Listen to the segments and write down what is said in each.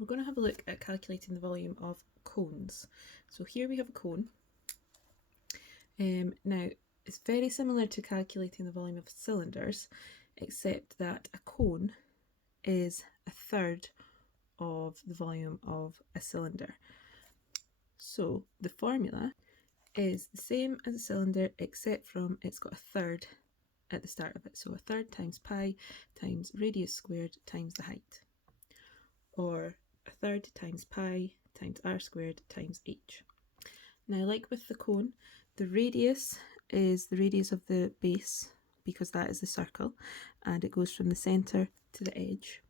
we're going to have a look at calculating the volume of cones. So here we have a cone. Now, it's very similar to calculating the volume of cylinders, except that a cone is a third of the volume of a cylinder. So the formula is the same as a cylinder, except from it's got a third at the start of it. So a third times pi times radius squared times the height. Or a third times pi times r squared times h. Now, like with the cone, the radius is the radius of the base, because that is the circle, and it goes from the centre to the edge.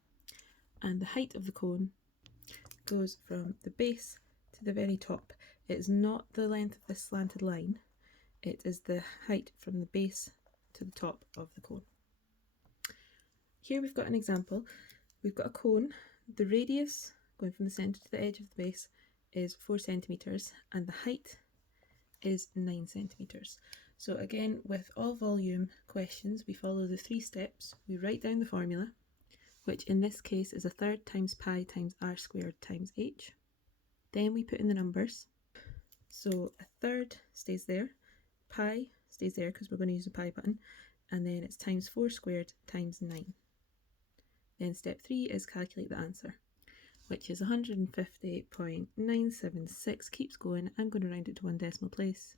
And the height of the cone goes from the base to the very top. It is not the length of this slanted line, it is the height from the base to the top of the cone. Here we've got an example. We've got a cone. The radius going from the centre to the edge of the base is 4 centimetres, and the height is 9 centimetres. So again, with all volume questions, we follow the 3 steps. We write down the formula, which in this case is a third times pi times r squared times h. Then we put in the numbers. So a third stays there, pi stays there because we're going to use the pi button, and then it's times 4 squared times 9. Then step 3 is calculate the answer, which is 150.976, keeps going. I'm going to round it to 1 decimal place.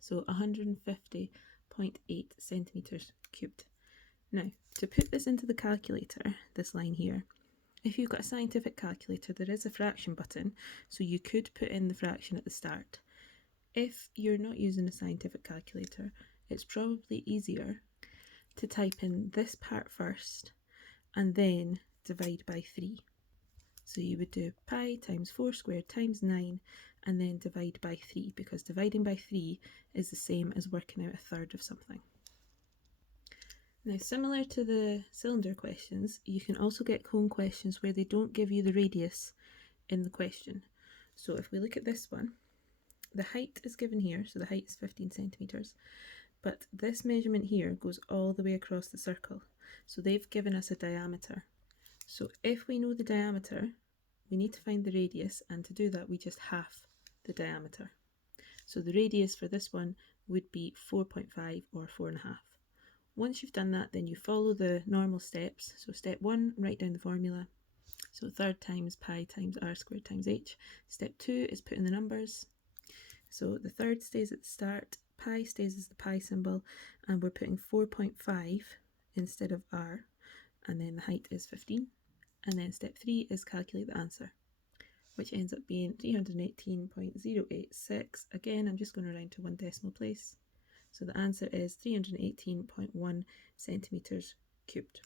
So 150.8 centimetres cubed. Now, to put this into the calculator, this line here, if you've got a scientific calculator, there is a fraction button, so you could put in the fraction at the start. If you're not using a scientific calculator, it's probably easier to type in this part first and then divide by 3. So you would do pi times 4 squared times 9 and then divide by 3, because dividing by 3 is the same as working out a third of something. Now, similar to the cylinder questions, you can also get cone questions where they don't give you the radius in the question. So if we look at this one, the height is given here, so the height is 15 centimetres, but this measurement here goes all the way across the circle. So they've given us a diameter. So if we know the diameter, we need to find the radius, and to do that we just half the diameter. So the radius for this one would be 4.5 or 4.5. Once you've done that, then you follow the normal steps. So step 1, write down the formula. So third times pi times r squared times h. Step 2 is put in the numbers. So the third stays at the start, pi stays as the pi symbol, and we're putting 4.5 instead of r, and then the height is 15. And then step 3 is calculate the answer, which ends up being 318.086. Again, I'm just going to round to 1 decimal place. So the answer is 318.1 centimetres cubed.